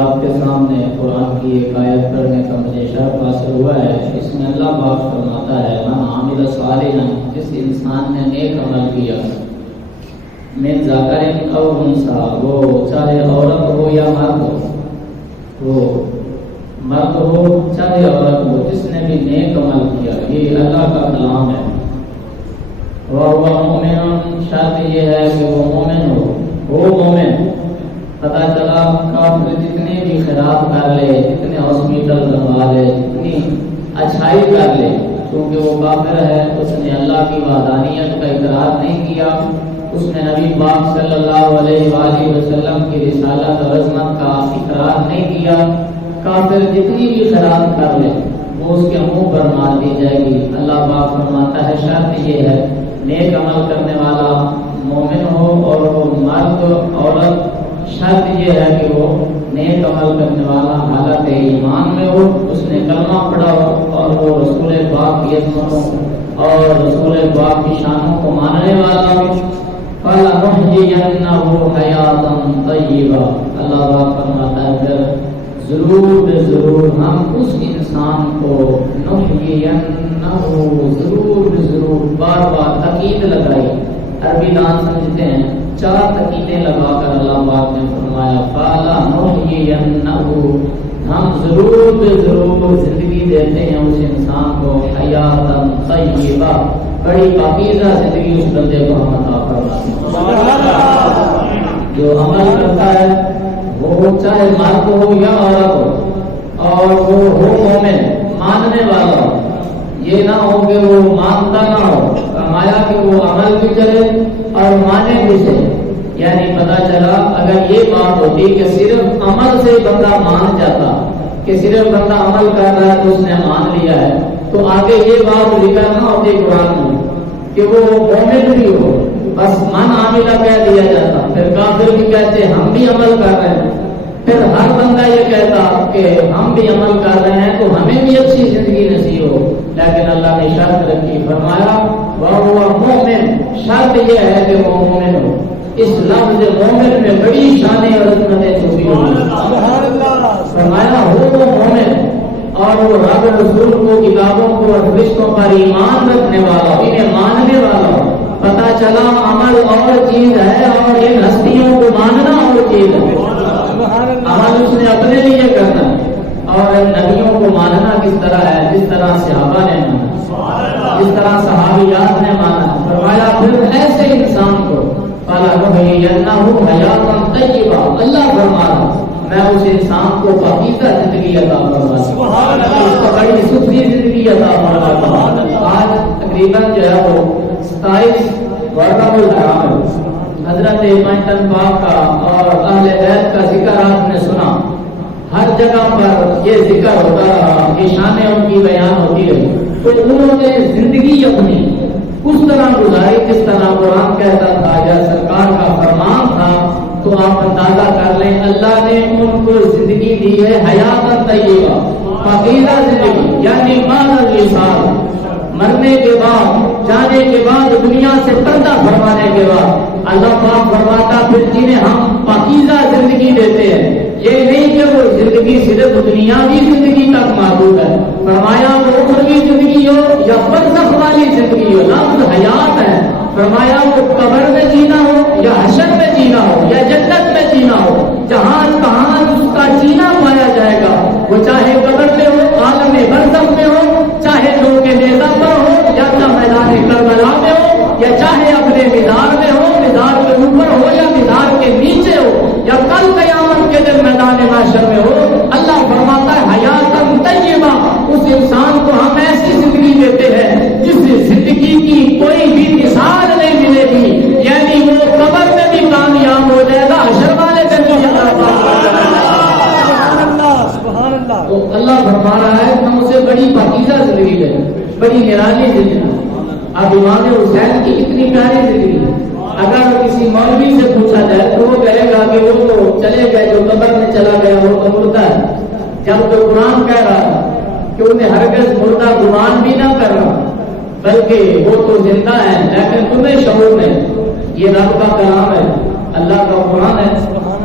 آپ کے سامنے قرآن کی ایک آیت پڑھنے کا مجھے شرف حاصل ہوا ہے. اس میں اللہ پاک فرماتا ہے من عامل صالحا، جس انسان نے نیک عمل کیا، من ذکر او انثی، وہ چاہے عورت ہو یا مرد ہو، وہ مرد ہو چاہے عورت ہو، جس نے بھی نیک عمل کیا، یہ اللہ کا کلام ہے. وہ مومن، شرط یہ ہے کہ وہ مومن ہو. وہ مومن پتہ چلا کافر جتنے بھی خیرات کر لے، جتنے ہاسپٹل بنوا لے، جتنی اچھائی کر لے، کیونکہ وہ کافر ہے، اس نے اللہ کی وحدانیت کا اقرار نہیں کیا، اس نے نبی پاک صلی اللہ علیہ وآلہ وسلم کی رسالت اور عظمت کا اقرار نہیں کیا. کافر جتنی بھی خیرات کر لے وہ اس کے منہ پر مار دی جائے گی. اللہ پاک فرماتا ہے شرط یہ ہے نیک عمل کرنے والا مومن ہو اور وہ مرد عورت، شرط یہ ہے کہ وہ نیک عمل کرنے والا حالت ایمان میں ہو، اس نے کلمہ پڑھا ہو اور وہ رسول پاک کی عظمتوں اور رسول پاک کی شانوں کو ماننے والا ہو. فَلَنُحْيِيَنَّهُ حَيَاةً طَيِّبَةً، اللہ پاک فرماتا ہے پھر ضرور ضرور ہم اس انسان کو نحیینہ، ضرور بار بار تاکید لگائی. عربی دان سمجھتے ہیں 4 تاکیدیں لگا کر اللہ پاک نے فرمایا فَلَنُحْيِيَنَّهُ، ہم ضرور زندگی دیتے ہیں اس انسان کو حیاتاً طیبہ، بڑی پاکیزہ زندگی اس بندے کو ہم عطا فرماتے ہیں. جو عمل کرتا ہے وہ چاہے مرد ہو یا عورت ہو، اور وہ ہو مومن، ماننے والا ہو. یہ نہ ہو کہ وہ مانتا نہ ہو، فرمایا کہ وہ عمل بھی کرے اور مانے بھی سے. یعنی پتہ چلا اگر یہ بات ہوتی کہ صرف عمل سے بندہ مان جاتا، کہ صرف بندہ عمل کر رہا ہے تو اس نے مان لیا ہے، تو آگے یہ بات ذکر نہ ہوتی قرآن میں کہ وہ مومن بھی ہو، بس من عاملہ کہہ دیا جاتا. پھر کافر بھی کہتے ہم بھی عمل کر رہے ہیں، پھر ہر بندہ یہ کہتا کہ ہم بھی عمل کر رہے ہیں تو ہمیں بھی اچھی زندگی نصیب ہو. لیکن اللہ نے شرط رکھی، فرمایا وَهُوَ مُؤْمِنٌ، شرط یہ ہے کہ وہ مومن ہو. اس لفظ مومن میں بڑی شانیں اور عظمتیں چھپی ہوئی. فرمایا ہو وہ مومن اور وہ رب رسول کو، کتابوں کو اور فرشتوں پر ایمان رکھنے والا، انہیں ماننے والا. پتہ چلا عمل اور چیز ہے اور ان ہستیوں کو ماننا اور چیز ہے. عمل اس نے اپنے لیے کرنا اور نبیوں کو ماننا کس طرح ہے، جس طرح صحابہ نے مانا، جس طرح صحابیات نے مانا. فرمایا پھر ایسے انسان کو فَلَنُحْيِيَنَّهُ حَيَاةً طَيِّبَةً، اللہ فرماتا میں اس انسان کو پاکیزہ زندگی عطا فرماتا ہوں، اس کو بڑی سکھی زندگی عطا فرماتا ہوں. آج تقریباً جو ہے وہ 27 محرم الحرام ہے. حضرت مہتن پاک کا اور اہل بیت کا ذکر آپ نے سنا، ہر جگہ پر یہ ذکر ہوتا رہا، نشانیں ان کی بیان ہوتی رہی. تو انہوں نے زندگی اپنی اس طرح گزاری جس طرح قرآن کہتا تھا یا سرکار کا فرمان تھا. تو آپ اندازہ کر لیں اللہ نے ان کو زندگی دی ہے حیات طیبہ، پاکیزہ زندگی، یعنی بعد الوصال، مرنے کے بعد، جانے کے بعد، دنیا سے پردہ فرمانے کے بعد اللہ پاک فرماتا پھر جنہیں ہم پاکیزہ زندگی دیتے ہیں. یہ نہیں کہ وہ زندگی صرف دنیاوی زندگی تک محدود ہے. فرمایا وہ اخروی زندگی ہو یا برزخ والی زندگی ہو، لفظ حیات ہے. فرمایا وہ قبر میں جینا ہو یا حشر میں جینا ہو یا جنت میں جینا ہو، جہاں اس کا جینا پایا جائے گا، وہ چاہے قبر میں ہو، عالم برزخ میں ہو، چاہے لوگ کے نیزہ پر ہو یا میدان کربلا میں ہو، یا چاہے اپنے مزار میں ہو، مزار کے اوپر ہو یا مزار کے نیچے ہو، یا کل قیامت کے دن میدان محشر میں ہو. اللہ فرماتا ہے حیاتاً طیبہ، اس انسان کو ہم ایسی زندگی دیتے ہیں جس زندگی کی کوئی بھی مثال نہیں ملے گی. یعنی وہ قبر میں بھی کامیاب ہو جائے گا، حشر والے دن بھی تو اللہ فرما رہا ہے ہم اسے بڑی پاکیزہ زندگی دیں، بڑی نرالی زندگی. اب امام حسین کی اتنی پیاری زندگی ہے. اگر کسی مولوی سے پوچھا جائے تو وہ کہے گا کہ وہ تو چلے گئے، جو قبر میں چلا گیا وہ تو مردہ ہے. جب تو قرآن کہہ رہا ہے کہ انہیں ہرگز مردہ گمان بھی نہ کر رہا بلکہ وہ تو زندہ ہے، لیکن تمہیں شعور نہیں. یہ رب کا کلام ہے، اللہ کا قرآن ہے.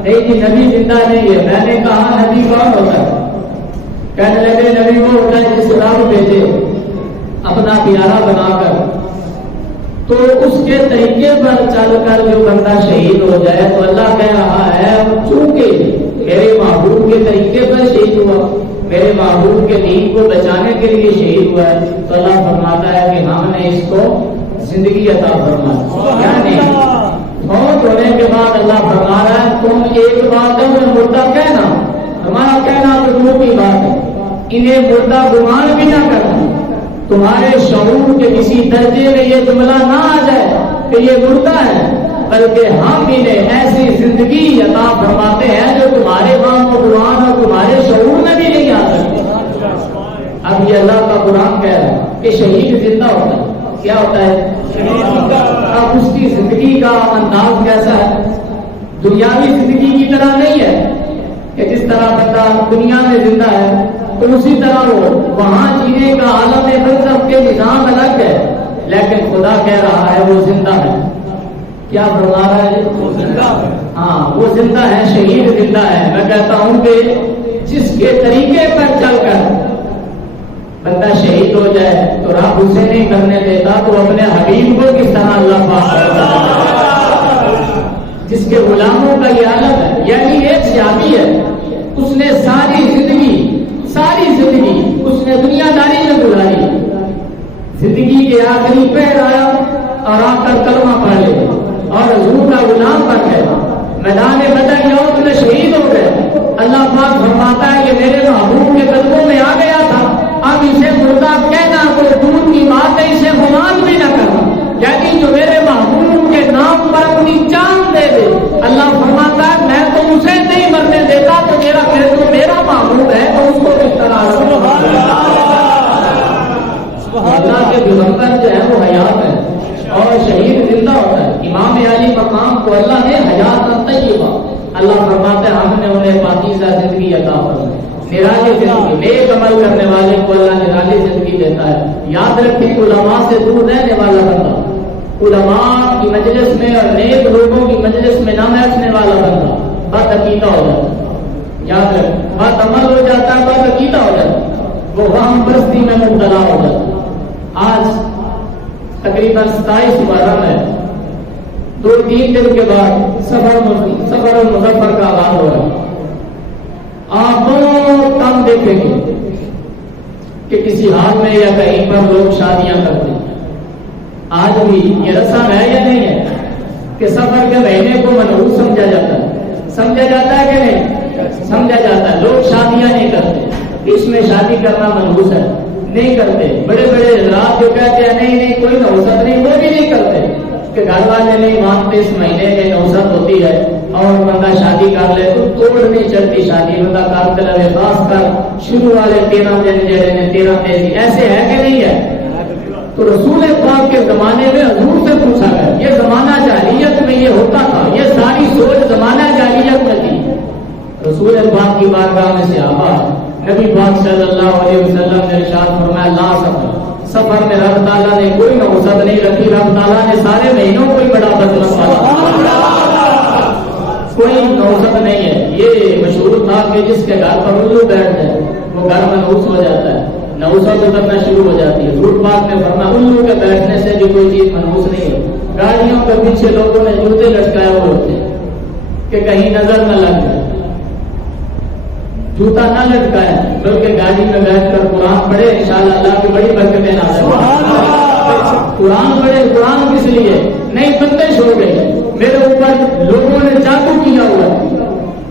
نہیں جی نبی زندہ نہیں ہے. میں نے کہا نبی کون ہوتا ہے؟ کہنے لگے نبی وہ ہوتا ہے جس رب بھیجے اپنا پیارا بنا کر تو اس کے طریقے پر چل کر جو بندہ شہید ہو جائے تو اللہ کہہ رہا ہے چونکہ میرے محبوب کے طریقے پر شہید ہوا, میرے محبوب کے دین کو بچانے کے لیے شہید ہوا ہے, تو اللہ فرماتا ہے کہ ہم نے اس کو زندگی عطا فرمائی. یعنی موت ہونے کے بعد اللہ فرما رہا ہے تم ایک بات ہے انہیں مردہ کہنا, ہمارا کہنا تو دور کی بات ہے, انہیں مردہ گمان بھی نہ کرنا. تمہارے شعور کے کسی درجے میں یہ جملہ نہ آ جائے کہ یہ مردہ ہے, بلکہ ہم انہیں ایسی زندگی عطا فرماتے ہیں جو تمہارے وہاں قرآن اور تمہارے شعور میں بھی نہیں آ سکتے. اب یہ اللہ کا قرآن کہہ رہا ہے کہ شہید زندہ ہوتا ہے. کیا ہوتا ہے؟ اب اس کی زندگی کا انداز کیسا ہے؟ دنیاوی زندگی کی طرح نہیں ہے کہ جس طرح بندہ دنیا میں زندہ ہے تو اسی طرح وہ وہاں جینے کا عالم برزخ کے نظام الگ ہے, لیکن خدا کہہ رہا ہے وہ زندہ ہے. کیا فرما رہا ہے؟ وہ زندہ ہے. ہاں وہ زندہ ہے, شہید زندہ ہے. میں کہتا ہوں کہ جس کے طریقے پر چل کر بندہ شہید ہو جائے تو رب اسے نہیں کرنے دیتا تو اپنے حبیب کو کس طرح اللہ پاک کرتا ہے. جس کے غلاموں کا یہ عالم ہے, یعنی ایک شادی ہے, اس نے ساری زندگی اس نے دنیا داری میں گزاری, زندگی کے آخری پیر آیا اور آ کر کلمہ پڑھ لے اور حضور کا غلام بن گئے, میدان بدر یوم میں شہید ہو گئے. اللہ پاک فرماتا ہے کہ میرے محبوب کے قدموں میں آ گیا تھا, اب اسے مردہ کہنا کوئی دور کی بات ہے, اسے گمان بھی نہ کرنا. یعنی جو میرے محبوب کے نام پر اپنی جان دے دے, اللہ فرماتا ہے میں تو اسے نہیں مرنے دیتا, تو میرا محبوب ہے تو اس کو کس طرح. اللہ کے پیغمبر جو ہے وہ حیات ہے اور شہید زندہ ہوتا ہے. امام علی مقام کو اللہ نے حیات طیبہ, اللہ فرماتا ہے ہم نے انہیں پاکیزہ زندگی عطا فرمائی, نرالی زندگی. نیک عمل کرنے والے کو اللہ نرالی زندگی دیتا ہے. یاد رکھیں علماء سے دور رہنے والا بندہ, علماء کی مجلس میں اور نیک لوگوں کی مجلس میں نہ بیٹھنے والا بندہ بد عقیدہ ہو جاتا ہے. یاد رکھ, بد عمل ہو جاتا ہے, بد عقیدہ ہو جاتا ہے, وہ غم پرستی میں مبتلا ہو جاتا ہے. آج تقریباً 27 محرم ہے, 2-3 دن کے بعد سفر المظفر کا آغاز ہو رہا ہے. آپ بہت کم دیکھیں گے کہ کسی حال میں یا کہیں پر لوگ شادیاں کرتے ہیں. آج بھی یہ رسم ہے یا نہیں ہے کہ سفر کے مہینے کو منحوس سمجھا جاتا ہے؟ سمجھا جاتا ہے کہ نہیں سمجھا جاتا ہے. لوگ شادیاں نہیں کرتے, اس میں شادی کرنا منحوس ہے, نہیں کرتے. بڑے بڑے حضرات جو کہتے ہیں نہیں کوئی نوست نہیں, وہ بھی نہیں کرتے کہ گھر والے نہیں مانتے اس مہینے میں نوست ہوتی ہے اور بندہ شادی کر لے تو توڑ نہیں چلتی شادی. بندہ کر لے, خاص کر شروع والے 13 دن جڑے نے 13 تیزی, ایسے ہے کہ نہیں ہے؟ تو رسول پاک کے زمانے میں حضور سے پوچھا گیا, یہ زمانہ جاہلیت میں یہ ہوتا تھا, یہ ساری سوچ زمانہ جاہلیت میں تھی. رسول پاک کی بارگاہ میں صحابہ, نبی پاک صلی اللہ علیہ وسلم نے ارشاد فرمایا لا سفر میں رب تعالیٰ نے کوئی نوست نہیں رکھی. رب تعالیٰ نے سارے مہینوں کوئی بڑا بدلہ کوئی نوست نہیں ہے. یہ مشہور تھا کہ جس کے گھر پر الو بیٹھ جائے وہ گھر منحوس ہو جاتا ہے, نوست اترنا شروع ہو جاتی ہے. حضور پاک نے فرمایا الو کے بیٹھنے سے بھی کوئی چیز منحوس نہیں ہے. گاڑیوں کے پیچھے لوگوں نے جوتے لٹکائے ہوئے ہوتے کہ کہیں نظر نہ لگ جائے, جوتا نہ لٹکائے بلکہ گاڑی میں بیٹھ کر قرآن پڑھے, انشاءاللہ اللہ کی بڑی برکتیں نازل ہوں. قرآن پڑھے, قرآن کس لیے نہیں بندش ہو گئی, میرے اوپر لوگوں نے جادو کیا ہوا.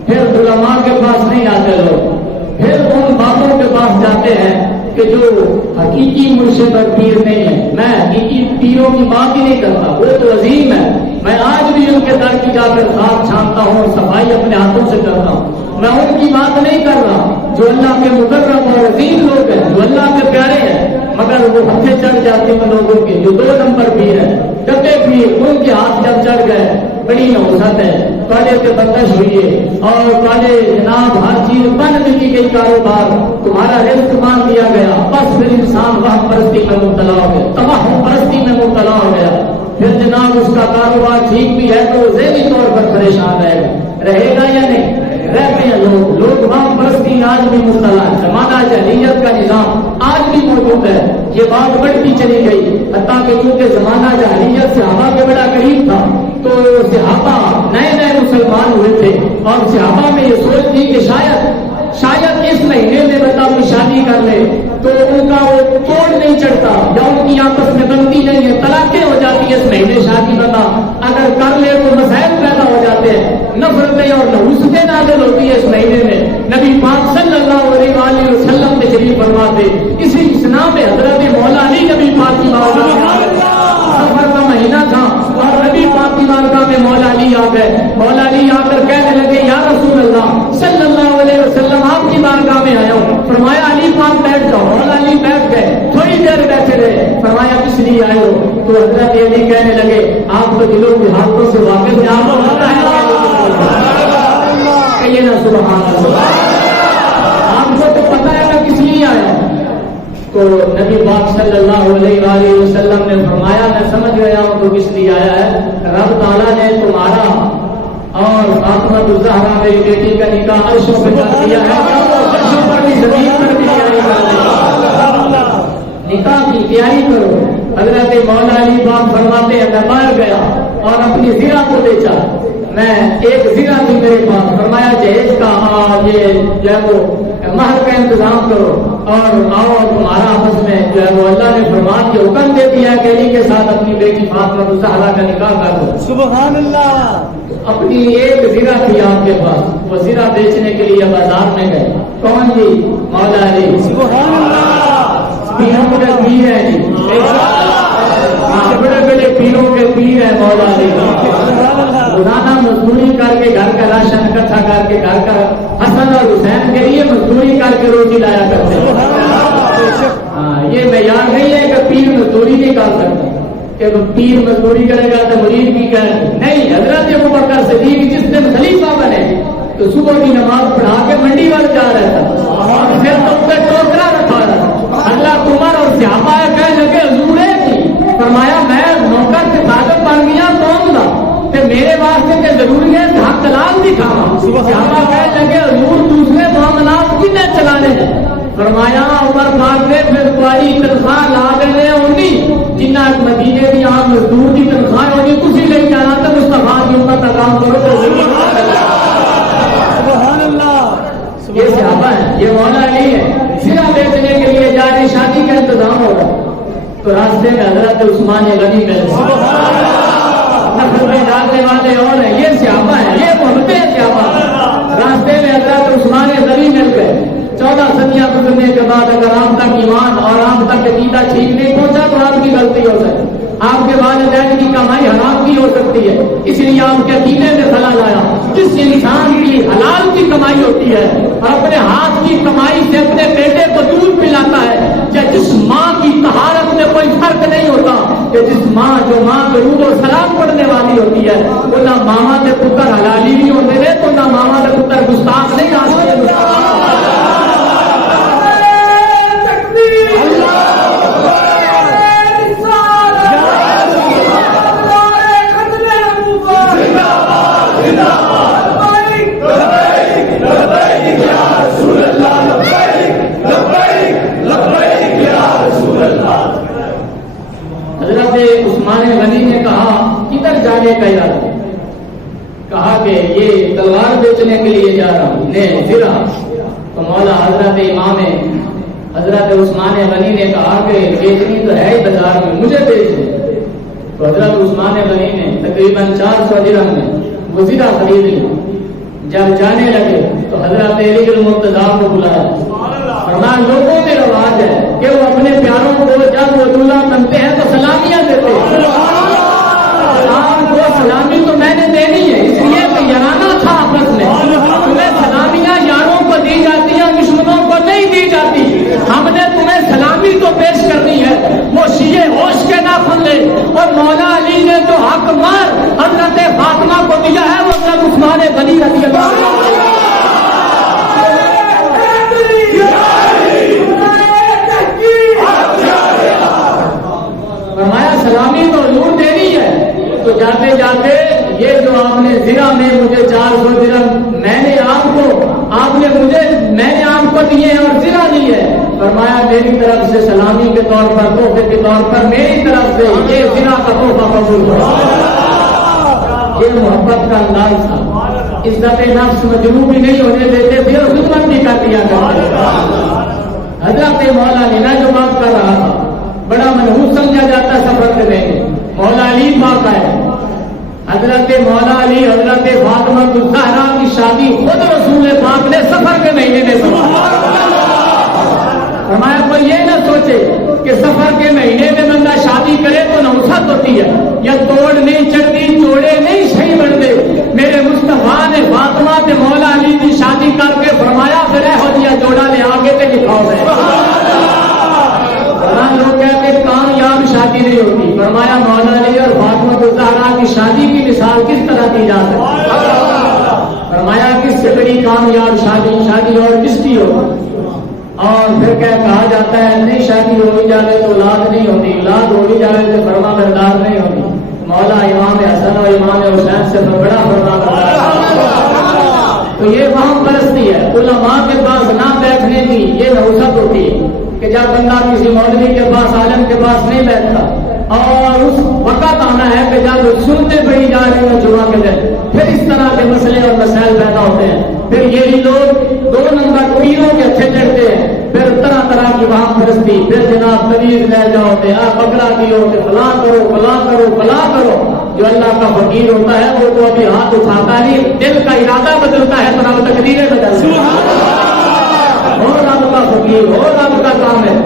پھر علماء کے پاس نہیں آتے لوگ, پھر ان باتوں کے پاس جاتے ہیں کہ جو حقیقی مرشد اور پیر نہیں ہے. میں حقیقی پیروں کی بات ہی نہیں کرتا, وہ تو عظیم ہے. میں آج بھی ان کے در کی جا کر خاک چھانتا ہوں اور صفائی اپنے ہاتھوں سے کرتا ہوں. میں ان کی بات نہیں کر رہا جو اللہ کے مقرب اور عظیم لوگ ہیں, جو اللہ کے پیارے ہیں, مگر وہ ہتھے چڑھ جاتے ہیں لوگوں کے جو 2 نمبر پیر ہیں, ڈبے پیر. ان کے ہاتھ جب چڑھ گئے بڑی نوست ہے, کالے کے بندش ہوئیے اور کالے جناب ہر چیز بند کی گئی, کاروبار تمہارا رزق مان دیا گیا, بس پھر انسان وہم پرستی میں مبتلا ہو گیا, تمام پرستی میں مبتلا ہو گیا. پھر جناب اس کا کاروبار ٹھیک بھی ہے تو ذہنی طور پر پریشان رہے گا. رہے گا یا نہیں؟ رہتے ہیں لوگ وہاں پرستی آج بھی مبتلا ہے، زمانہ جاہلیت کا نظام آج بھی موجود ہے، یہ بات بڑھتی چلی گئی، حتیٰ کہ چونکہ زمانہ جاہلیت صحابہ کے بڑا قریب تھا تو صحابہ نئے نئے مسلمان ہوئے تھے اور صحابہ میں یہ سوچ تھی کہ شاید اس مہینے میں بتا کوئی شادی کر لے تو ان کا وہ توڑ نہیں چڑھتا یا ان کی آپس میں بنتی نہیں ہے، طلاقیں ہو جاتی ہیں اس مہینے شادی بتا اگر کر لے تو مسائل پیدا ہو جاتے ہیں، نفرتیں اور نحوستیں نازل ہوتی ہے اس مہینے میں۔ نبی پاک صلی اللہ علیہ وآلہ وسلم تشریف فرماتے، اسی اسلام میں حضرت مولا علی نبی پاک کی سفر کا مہینہ تھا اور نبی پاک کی بارگاہ میں مولا علی آ گئے، مولا علی آ کر کہنے لگے یا رسول اللہ صلی اللہ علیہ وسلم آپ کی بارگاہ میں آیا ہوں، فرمایا علی پاک بیٹھ جاؤ، مولا علی بیٹھ گئے، تھوڑی دیر بیٹھے رہے، فرمایا کس لیے آئے ہو؟ تو حضرت علی کہنے لگے آپ تو دلوں کی حالتوں سے واقف ہیں، آپ کو پتہ ہے کہیے نا سبحان اللہ، آپ کو تو پتہ ہے میں کس لیے آیا ہوں؟ تو نبی پاک صلی اللہ علیہ وآلہ وسلم نے فرمایا میں سمجھ گیا ہوں تو کس لیے آیا ہے، رب تعالیٰ نے تمہارا اور فاطمہ الزہرا میری بیٹی کا نکاح عرشوں پہ کر دیا ہے، عرشوں پر بھی زمین پر بھی تیاری کر نکاح کی تیاری کرو۔ حضرت مولا علی پاک فرماتے ہیں میں باہر گیا اور اپنی زرہ کو بیچا، میں ایک زرہ تھی میرے پاس، فرمایا جہیز کا یہ جو ہے وہ مہر کا انتظام کرو اور آؤ تمہارا آپس میں جو ہے وہ اللہ نے فرمان کے حکم دے دیا ہے کہ علی کے ساتھ اپنی بیٹی فاطمہ الزہرا کا نکاح کر دو۔ سبحان اللہ۔ اپنی ایک زرہ تھی آپ کے پاس، وہ زرہ بیچنے کے لیے بازار میں گئے، کون جی؟ مولا علی۔ سبحان اللہ۔ پیروں کے پیر ہے جی، بڑے بڑے پیروں کے پیر ہے مولا علی، روزانہ مزدوری کر کے گھر کا راشن اکٹھا کر کے گھر کا حسن اور حسین کے لیے مزدوری کر کے روٹی لایا کرتے ہیں۔ ہاں یہ معیار نہیں ہے کہ پیر مزدوری نہیں کر سکتا کہ پیر مزدوری کرے گا تو مرید بھی کرے، نہیں، حضرت ابوبکر صدیق جس دن خلیفہ بنے تو صبح کی نماز پڑھا کے منڈی والے جا رہا تھا اور پھر تو پہ ٹوکرا رکھا رہا تھا، اللہ عمر اور صحابہ کہنے لگے حضور کی فرمایا میں نوکر سے خادم بن گیا قوم کا کہ میرے واسطے کہ ضروری ہے حق تلال دکھانا، صحابہ کہنے لگے حضور دوسرے معاملات کتنے چلانے ہیں؟ فرمایا عمر پاک نے پھر تمہاری تنخواہ لا دینے ہونی جنہ مدینے کی عام مزدور کی تنخواہ ہونی کسی لے جانا تو مصطفیٰ کی امت کا کام کرو۔ سبحان اللہ۔ یہ صحابہ ہیں، یہ مولا علی ہے، زرہ بیچنے کے لیے جا رہے، شادی کا انتظام ہوگا تو راستے میں حضرت عثمان غنی ملے، نفر میں ڈالنے والے اور ہیں، یہ صحابہ ہیں، یہ محبت صحابہ، راستے میں حضرت عثمان غنی مل گئے۔ 14 صدیاں گزرنے کے بعد اگر آپ تک ایمان اور آپ تک عقیدہ ٹھیک نہیں پہنچا تو آپ کی غلطی ہو سکتی، آپ کے والدین کی کمائی حرام کی ہو سکتی ہے، اس لیے آپ کے عقیدے میں خلل آیا۔ جس انسان کی حلال کی کمائی ہوتی ہے اور اپنے ہاتھ کی کمائی سے اپنے بیٹے کو دودھ پلاتا ہے، یا جس ماں کی طہارت میں کوئی فرق نہیں ہوتا کہ جس ماں جو ماں درود و سلام پڑھنے والی ہوتی ہے وہ نہ ماما کے پتر حلالی بھی ہوتے ہیں تو نہ ماما کے پتر گستاخ نہیں آتے۔ عثمان غنی نے کہا کدھر جانے کا ارادہ؟ کہا کہ یہ تلوار بیچنے کے لیے جا رہا ہوں، نے زرہ۔ تو مولا حضرت امام حضرت عثمان غنی نے کہا کہ بیچنی تو ہے ہی بازار میں، مجھے بیچ دے۔ تو حضرت عثمان غنی نے تقریباً 400 درہم میں وہ زرہ خرید لی۔ جب جانے لگے تو حضرت علی المرتضیٰ کو بلایا، فرمایا لوگوں میں رواج ہے کہ وہ اپنے پیاروں کو جب وہ دولہا بنتے ہیں تو سلامیاں دیتے ہیں، آپ کو سلامی تو میں نے دینی ہے، اس لیے کہ یارانہ تھا آپس میں، تمہیں سلامیاں یاروں کو دی جاتی ہیں، دشمنوں کو نہیں دی جاتی، ہم نے تمہیں سلامی تو پیش کرنی ہے۔ وہ شیعہ ہوش کے ناخن لے اور مولا علی نے جو حق مار حضرت فاطمہ کو دیا ہے وہ حضرت عثمان غنی رضی اللہ عنہ۔ فرمایا سلامی تو حضور دینی ہے۔ تو جاتے جاتے یہ جو آپ نے زنا میں مجھے 400 درہم میں نے آپ کو دیے ہیں اور زنا دی ہے. فرمایا میری طرف سے سلامی کے طور پر تحفے کے طور پر میری طرف سے یہ زنا کا تحفہ قبول کرو. یہ محبت کا انداز تھا. عزت نفس مجروح بھی نہیں ہونے دیتے تھے اور خدمت بھی کر دیا کرتے تھے. حضرت مولا علی میں جو بات کر رہا تھا بڑا منحوس سمجھا جاتا سفر کے میں مولا علی پاک ہے. حضرت مولا علی حضرت فاطمہ الزہرا کی شادی خود رسول پاک نے سفر کے مہینے میں فرمایا. کوئی یہ نہ سوچے کہ سفر کے مہینے میں بندہ شادی کرے تو نوسط ہوتی ہے یا توڑ نہیں چڑھتی چوڑے نہیں صحیح بنتے. میرے مصطفیٰ نے فاطمہ کے مولا علی کی شادی کر کے فرمایا پھر ہو دیا جوڑا لے آگے تے دکھاؤ ہے. لوگ کہتے کامیاب شادی نہیں ہوتی. فرمایا مولا علی اور فاطمہ الزہرا کی شادی کی مثال کس طرح دی جا سکتی. فرمایا کس سے بڑی کامیاب شادی اور کس کی ہو. اور پھر کہا جاتا ہے نہیں شادی ہو بھی جائے تو اولاد نہیں ہوتی, اولاد ہو بھی جائے تو فرما بردار نہیں ہوتی. مولا امام حسن اور امام حسین سے بڑا فرما بردار. تو یہ وہاں پرستی ہے. علماء کے پاس نہ بیٹھنے کی یہ نوسط ہوتی ہے کہ جب بندہ کسی مولوی کے پاس عالم کے پاس نہیں بیٹھتا اور اس وقت آنا ہے کہ جب سنتے پڑی جا رہی ہیں جمعہ کے دن پھر اس طرح کے مسئلے اور مسائل پیدا ہوتے ہیں. پھر یہی لوگ 2 نمبر پیروں کے اچھے چڑھتے ہیں. پھر طرح طرح کی وہاں پرستی. پھر جناب طویل لے جاؤ بکرا دیو کہ فلاں کرو فلاں کرو فلاں کرو. جو اللہ کا فقیر ہوتا ہے وہ تو ابھی ہاتھ اٹھاتا نہیں, دل کا ارادہ بدلتا ہے تو رب تقدیریں بدلتی ہیں. اور رب کا فقیر ہو رب کا کام ہے.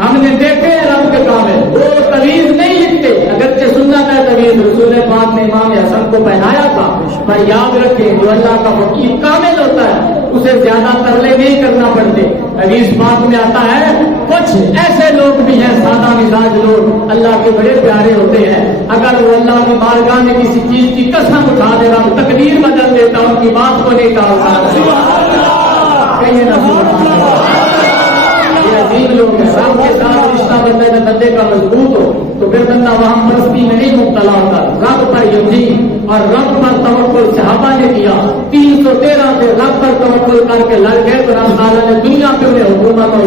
ہم نے دیکھے رب کے کام ہے. وہ طویز نہیں لکھتے اگرچہ سنت ہے طویز. رسول پاک نے امام حسن کو پہنایا تھا. پر یاد رکھیں جو اللہ کا فقیر کامل ہوتا ہے اسے زیادہ ترلے نہیں کرنا پڑتے. حدیث پاک میں آتا ہے کچھ ایسے لوگ بھی ہیں سادہ مزاج لوگ اللہ کے بڑے پیارے ہوتے ہیں. اگر وہ اللہ کی بارگاہ میں کسی چیز کی قسم اٹھا دے رہا تقدیر بدل دیتا ان کی بات کو نہیں ٹالتا. یہ عظیم لوگ ہیں. رب کے ساتھ رشتہ بندے کا مضبوط ہو تو پھر بندہ وہاں پرستی میں نہیں مبتلا ہوتا. رب پر یقین اور رب پر توکل صحابہ نے کیا. 313 سے رب پر توکل کر کے لڑ گئے تو رب تعالیٰ نے دنیا پہ انہیں حکومت اور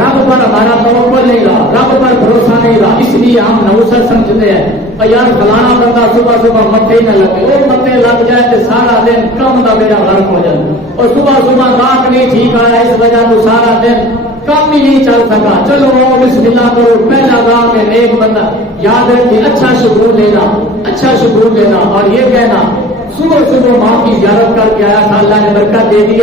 رب پر ہمارا توکل نہیں رہا, رب پر بھروسہ نہیں رہا. اس لیے ہم نوسط سمجھتے ہیں اور یار فلانا بندہ صبح متے نہ لگے. وہ متے لگ جائے تو سارا دن کم کا میرا غرق ہو جائے. اور صبح ناک نہیں ٹھیک آیا اس وجہ تو سارا دن کام ہی نہیں چل سکا. چلو بسم اللہ کرو. پہلا کام ہے نیک بندہ یاد رکھیے اچھا شکر لینا اور یہ کہنا صبح ماں کی زیارت کر کے آیا تھا اللہ نے برکت دے دی.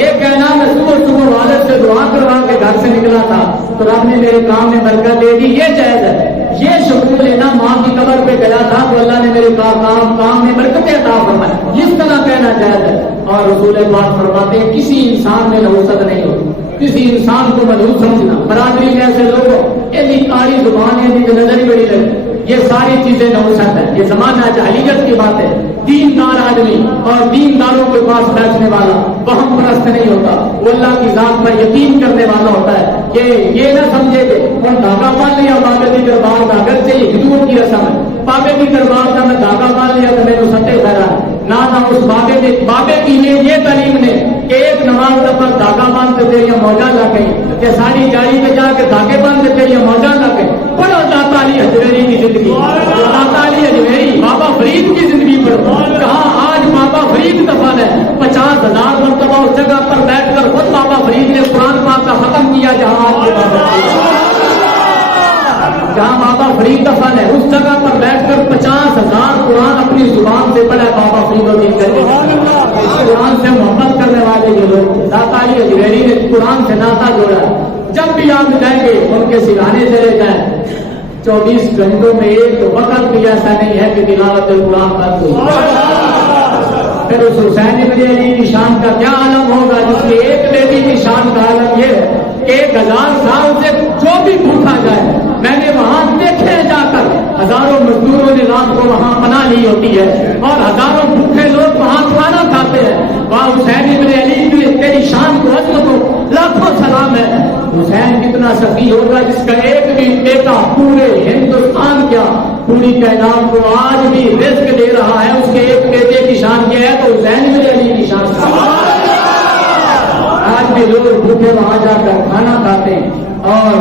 یہ کہنا میں صبح والد سے دعا کروا کے گھر سے نکلا تھا تو رب نے میرے کام میں برکت دے دی. یہ جائز ہے. یہ شکر لینا ماں کی قبر پہ گیا تھا تو اللہ نے میرے کام میں برکتیں عطا فرمائی. اس طرح کہنا جائز ہے. اور رسول پاک فرماتے ہیں کسی انسان میں نوسط نہیں ہوتی. کسی انسان کو منحوس سمجھنا. برادری میں ایسے لوگ ایسی کاری زبان ہے جو نظر ہی بڑی لگتی. یہ ساری چیزیں نوسط ہے. یہ زمانہ جاہلیت کی بات ہے. دیندار آدمی اور دینداروں کے پاس بیٹھنے والا وہم پرست نہیں ہوتا. وہ اللہ کی ذات پر یقین کرنے والا ہوتا ہے. یہ نہ سمجھے کہ وہ دھاگا مان لیا بابے کی دربار کا. اگرچہ یہ ہندوؤں کی رسم ہے. بابے کی دربار کا میں دھاگا مان لیا تو میرے ستے پھیرا ہے. نہ اس بابے کی یہ تعلیم نے کہ ایک نماز پر دھاگا باندھتے تھے یا موجہ لا گئی کہ ساری جاری میں جا کے دھاگے باندھتے تھے یا موجہ لا گئی. پڑھو داتا علی حجویری کی زندگی. داتا علی حجویری بابا فرید کی زندگی پر کہاں آج بابا فرید دفن ہے. 50,000 مرتبہ اس جگہ پر بیٹھ کر خود بابا فرید نے قرآن پاک کا ختم کیا جہاں بابا فرید دفن ہے. اس جگہ پر بیٹھ کر 50,000 قرآن اپنی زبان سے پڑھا بابا فرید الدین کرتے. قرآن سے محبت کرنے والے جو لوگ داتا علی حجویری نے قرآن سے ناطا جوڑا. جب بھی آپ جائیں گے ان کے سکھانے چلے جائیں 24 گھنٹوں میں ایک وقت بھی ایسا نہیں ہے کہ تلاوت قرآن بند ہو. پھر اس حسین ابن علی کی شان کا کیا عالم ہوگا جس کی ایک بیٹی کی شان کا عالم یہ ہے کہ 1000 سال سے جو بھی بھوکا جائے. میں نے وہاں دیکھے جا کر ہزاروں مزدوروں نے رات کو وہاں پناہ لی ہوتی ہے اور ہزاروں بھوکے لوگ وہاں کھانا کھاتے ہیں. وہاں حسین ابن علی کی تیری شان کو عظمت کو لاکھوں سلام ہے. حسین کتنا سخی ہوگا جس کا ایک بھی بیٹا پورے ہندوستان کیا پوری کائنات کو آج بھی رزق دے رہا ہے. اس کے ایک بیٹے کی شان کیا ہے تو حسین بن علی کی شان کیا ہے. آج بھی لوگ بھوکے وہاں جا کر کھانا کھاتے ہیں اور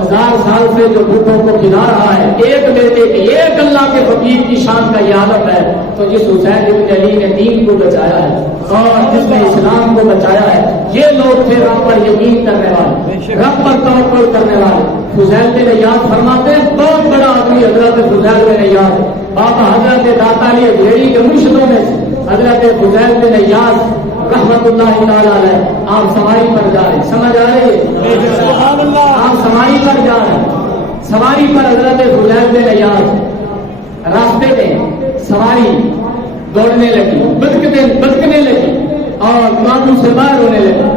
1000 سال سے جو بھوکوں کو کھلا رہا ہے ایک بیٹے کی ایک اللہ کے فقیر کی شان کا یہ حالت ہے. تو جس حسین بن علی نے دین کو بچایا ہے اور جس نے اسلام کو بچایا ہے یہ لوگ تھے رب پر یقین کرنے والے, رب پر توکل کرنے والے. فضیل بن عیاض فرماتے ہیں بہت بڑا آدمی حضرت فضیل بن عیاض, بابا حضرت داتا علی اجمیری کے مرشدوں میں سے حضرت فضیل بن عیاض رحمت اللہ تعالیٰ علیہ. آپ سواری پر جا رہے ہیں, سمجھ آ رہی ہے, آپ سواری پر جا رہے ہیں, سواری پر حضرت فضیل بن عیاض راستے میں سواری دوڑنے لگی, بھٹکنے لگی اور قابو سے باہر ہونے لگی.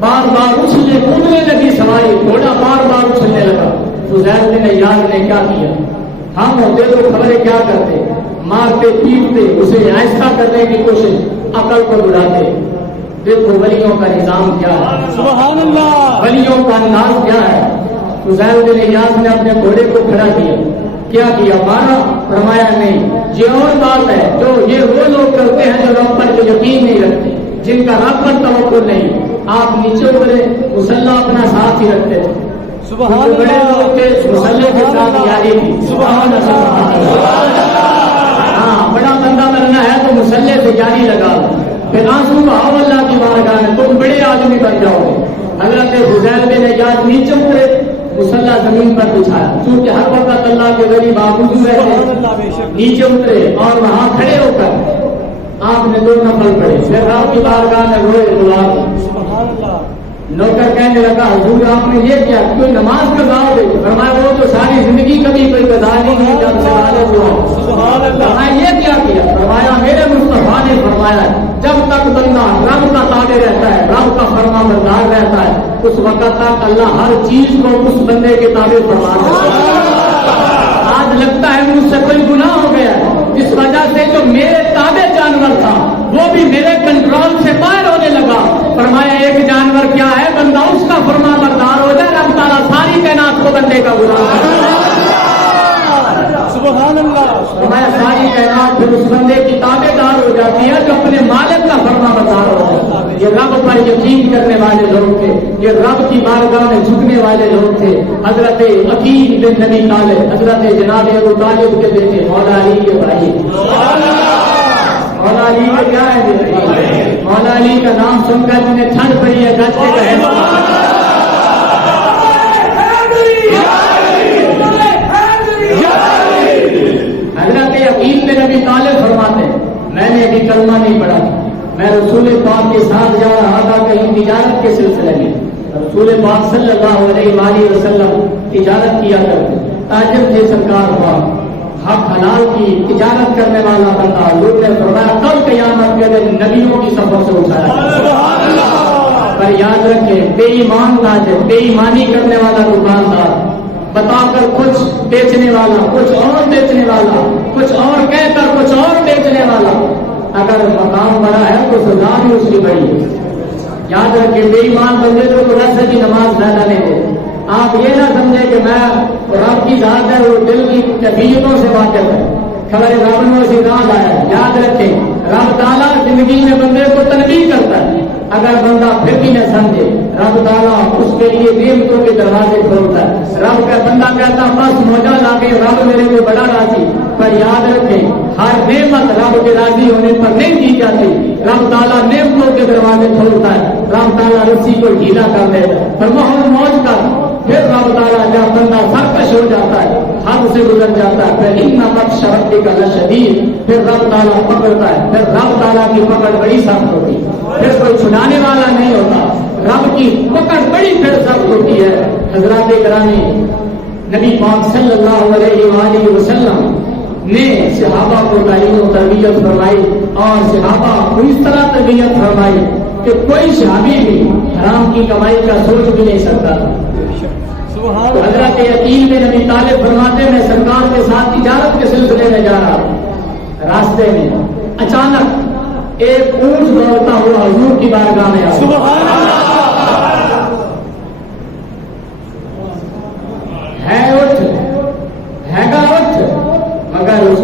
بار بار اچھلنے کودنے لگی سواری, گھوڑا بار بار اچھلنے لگا. فضیل بن عیاض نے کیا کیا, ہم ہوتے تو خبریں کیا کرتے, مارتے پیٹتے اسے آہستہ کرنے کی کوشش, عقل کو بڑھاتے. دیکھو ولیوں کا نظام کیا ہے, سبحان اللہ, ولیوں کا انداز کیا ہے. فضیل بن عیاض نے اپنے گھوڑے کو کھڑا کیا, کیا کیا, مارا, فرمایا نہیں. یہ اور بات ہے جو یہ وہ لوگ کرتے ہیں جو رب پر یقین نہیں رکھتے, جن کا رب پر توکل نہیں. آپ نیچے اترے, مسلح اپنا ساتھ ہی رکھتے تھے. سبحان بڑے لوگ تھے مسلح کے ساتھ یاری تھی. سبحان اللہ, ہاں بڑا بندہ بننا ہے تو مسلح سے جاری لگا, پھر آنسو بہاؤ اللہ کی بارگاہ میں, تم بڑے آدمی بن جاؤ گے. حضرت فضیل بن عیاض نیچے اترے, مسلح زمین پر بچھایا, کیونکہ ہر وقت اللہ کے ولی باوجود رہتے. نیچے اترے اور وہاں کھڑے ہو کر آپ نے 2 نفل پڑھے, پھر آپ کی بارگاہ میں روئے دعا. نوکر کہنے لگا حضور آپ نے یہ کیا, کوئی نماز قضا ہو گئی. فرمایا وہ تو ساری زندگی کبھی کوئی قضا نہیں جب سے والے ہوا. یہ کیا کیا, فرمایا میرے مصطفیٰ نے فرمایا جب تک بندہ رب کا تابع رہتا ہے, رب کا فرما بردار رہتا ہے, اس وقت تک اللہ ہر چیز کو اس بندے کے تابع فرما دیتا ہے. آج لگتا ہے مجھ سے کوئی گناہ ہو گیا جس وجہ سے جو میرے تابع جانور تھا وہ بھی میرے کنٹرول سے باہر ہونے لگا. فرمایا ایک جانور کیا ہے, بندہ اس کا فرما بردار ہو جائے, رب تعالیٰ ساری کائنات کو بندے کا گناہ. سبحان اللہ. فرمایا ساری کائنات پھر اس بندے کی تابع دار ہو جاتی ہے جو اپنے مالک کا فرما بردار ہو جائے. یہ رب پر یقین کرنے والے لوگ تھے, یہ رب کی بارگاہ میں جھکنے والے لوگ تھے. حضرت عقیل بن نبی طالب, حضرت جناب ابو طالب کے بیٹے, مولا علی کے بھائی. مولا علی کا کیا ہے, مولا علی کا نام سن کر جنہیں ٹھنڈ پڑی ہے گج کے کہے. حضرت عقیل بن نبی طالب فرماتے میں نے ابھی کلمہ نہیں پڑھا, میں رسول پاک کے ساتھ جا رہا تھا کہیں تجارت کے سلسلے میں. رسول پاک صلی اللہ علیہ وآلہ وسلم تجارت کیا کرتے, تاجر تھے سرکار پاک, حق حلال کی تجارت کرنے والا بندہ. لوگ نے فرمایا کل قیامت کے دن نبیوں کی صفوں سے اٹھایا. پر یاد رکھیں بے ایمان تاجر, بے ایمانی کرنے والا دکاندار, بتا کر کچھ بیچنے والا, کچھ اور بیچنے والا, کچھ اور کہہ کر کچھ اور بیچنے والا, اگر مقام بڑا ہے تو سزا بھی اس کی بڑی ہے. یاد رکھیں بے ایمان بندے تو ویسے بھی نماز زیادہ نہیں دے. آپ یہ نہ سمجھے کہ میں اور آپ کی ذات ہے وہ دل کی کیفیتوں سے واقف ہے, خبر رب سے نام آیا. یاد رکھیں رب تعالیٰ زندگی میں بندے کو تنبیہ کرتا ہے, اگر بندہ پھر بھی نہ سمجھے رب تعالیٰ اس کے لیے نعمتوں کے دروازے کھولتا ہے. رب کا بندہ کہتا بس موجہ لا کے رب میرے کو بڑا راضی. پر یاد رکھیں ہر نعمت رب کے راضی ہونے پر نہیں دی جاتی. رب تعالیٰ نعمتوں کے دروازے کھولتا ہے, رب تعالیٰ رسی کو ڈھیلا کر دیتا ہے, پر محل موج کر. پھر رب تعالیٰ جب بندہ سرکش ہو جاتا ہے, حد سے گزر جاتا ہے, پھر ان نمک شرط کا لشدید, پھر رب تعالیٰ پکڑتا ہے. پھر رب تعالیٰ کی پکڑ بڑی سخت ہوتی ہے, پھر کوئی چھڑانے والا نہیں ہوتا. رب کی پکڑ بڑی پھر سخت ہوتی ہے. حضرات گرامی, نبی پاک صلی اللہ علیہ وآلہ وسلم نے صحابہ کو تعلیم و تربیت فرمائی, اور صحابہ کو اس طرح تربیت فرمائی کہ کوئی صحابی بھی حرام کی کمائی کا سوچ بھی نہیں سکتا تھا. تو حضرت عقیل بن نبی طالب فرماتے میں سرکار کے ساتھ تجارت کے سلسلے میں جا رہا ہوں, راستے میں اچانک ایک اونٹ دوڑتا ہوا حضور کی بارگاہ میں آیا. ہے گا اٹھ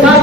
7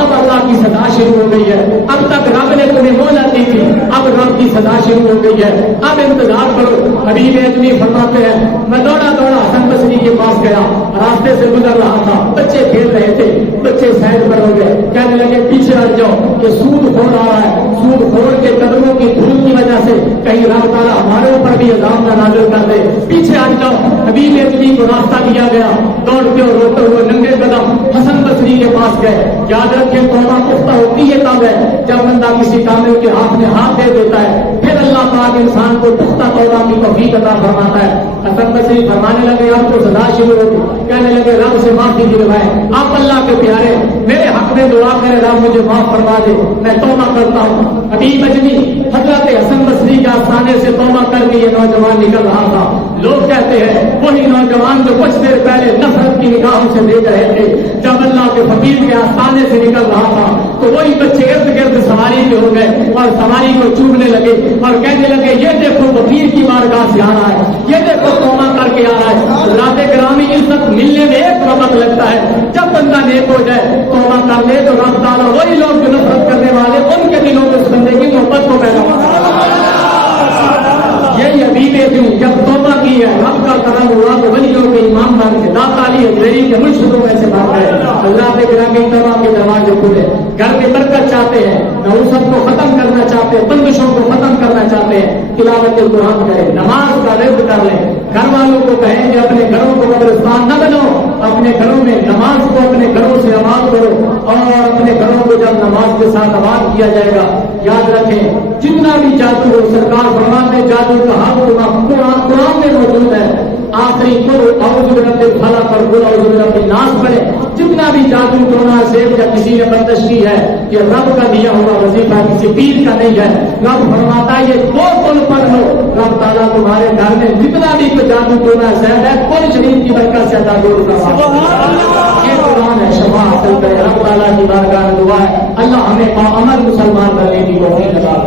اب اللہ کی سزا شروع ہو گئی ہے، اب تک رب نے تمہیں مہلت دی تھی، اب رب کی سزا شروع ہو گئی ہے، اب انتظار کرو۔ حبیب اجمی فرماتے ہیں میں دوڑا دوڑا حسن بصری کے پاس گیا، راستے سے گزر رہا تھا، بچے کھیل رہے تھے، بچے سائڈ پر ہو گئے، کہنے لگے پیچھے ہٹ جاؤ، یہ سود خور آ رہا ہے، سود خور کے قدموں کی دھول کی وجہ سے کہیں رب تعالیٰ ہمارے اوپر بھی عذاب نہ نازل کر دے، پیچھے ہٹ جاؤ۔ حبیب اجمی کو راستہ دیا گیا، دوڑتے اور روتے ہوئے ننگے قدم حسن بصری کے پاس گئے۔ یاد رکھیں توبہ پختہ ہوتی ہے تب ہے جب بندہ کسی کامل کے ہاتھ میں ہاتھ دے دیتا ہے، پھر اللہ پاک انسان کو پختہ توبہ کی توفیق عطا فرماتا ہے۔ حسن بصری فرمانے لگے اب تو سزا شروع ہوگی، کہنے لگے رب سے معافی دلوائے، آپ اللہ کے پیارے میرے حق میں دعا کرے رب مجھے معاف فرما دے، میں توبہ کرتا ہوں۔ حبیب اجمی حضرت حسن بصری کے آستانے سے توبہ کر کے یہ نوجوان نکل رہا تھا۔ لوگ کہتے ہیں وہی نوجوان جو کچھ دیر پہلے نفرت کی نگاہوں سے دیکھ رہے تھے، جب اللہ کے فقیر کے آستانے سے نکل رہا تھا تو وہی بچے ارد گرد سواری پہ ہو گئے اور سواری کو چومنے لگے اور کہنے لگے یہ دیکھو فقیر کی بارگاہ سے آ رہا ہے، یہ دیکھو توبہ کر کے آ رہا ہے۔ ذات گرامی عزت ملنے میں ایک وقت لگتا ہے، جب بندہ نیک ہو جائے توبہ کر لے تو رب تعالیٰ وہی لوگ جو نفرت کرنے والے ان کے دلوں میں اس بندے کی محبت کو پیدا کرتا ہے۔ یہی حبیب اجمی جب توبہ کی ہے رب کا کرم ہوا تو ولیوں کے امام بن کے داتا علی حجویری کے مرشدوں میں سے بات ہے۔ اللہ کے گرامی توبہ کے دروازے کھلے، گھر میں برکت چاہتے ہیں، نحوست کو ختم کرنا چاہتے ہیں، بندشوں کو ختم کرنا چاہتے ہیں، تلاوت قرآن کریں، نماز کا رزق کر لیں، گھر والوں کو کہیں کہ اپنے گھروں کو قبرستان نہ بناؤ، اپنے گھروں میں نماز کو اپنے گھروں سے آباد کرو، اور اپنے گھروں کو جب نماز کے ساتھ آباد کیا جائے گا یاد رکھیں جتنا بھی جادو ہو سرکار فرماتے جادو کا حق قرآن میں موجود ہے، آخری اعوذ برب الفلق اور قل اعوذ برب الناس پڑھے، جتنا بھی جادو ٹونا سیب یا کسی نے بندش کی ہے یہ رب کا دیا ہوا وظیفہ کسی پیر کا نہیں ہے۔ رب فرماتا ہے یہ دو قل پڑھ لو، رب تعالیٰ تمہارے گھر میں جتنا بھی جادو ٹونا سیب ہے قل شریف کی برکت سے عطا دور کروا۔ یہ قرآن ہے شفا حاصل کرے، رب تعالیٰ کی بارگاہ میں دعا ہے اللہ ہمیں عمل مسلمان بننے کی توفیق عطا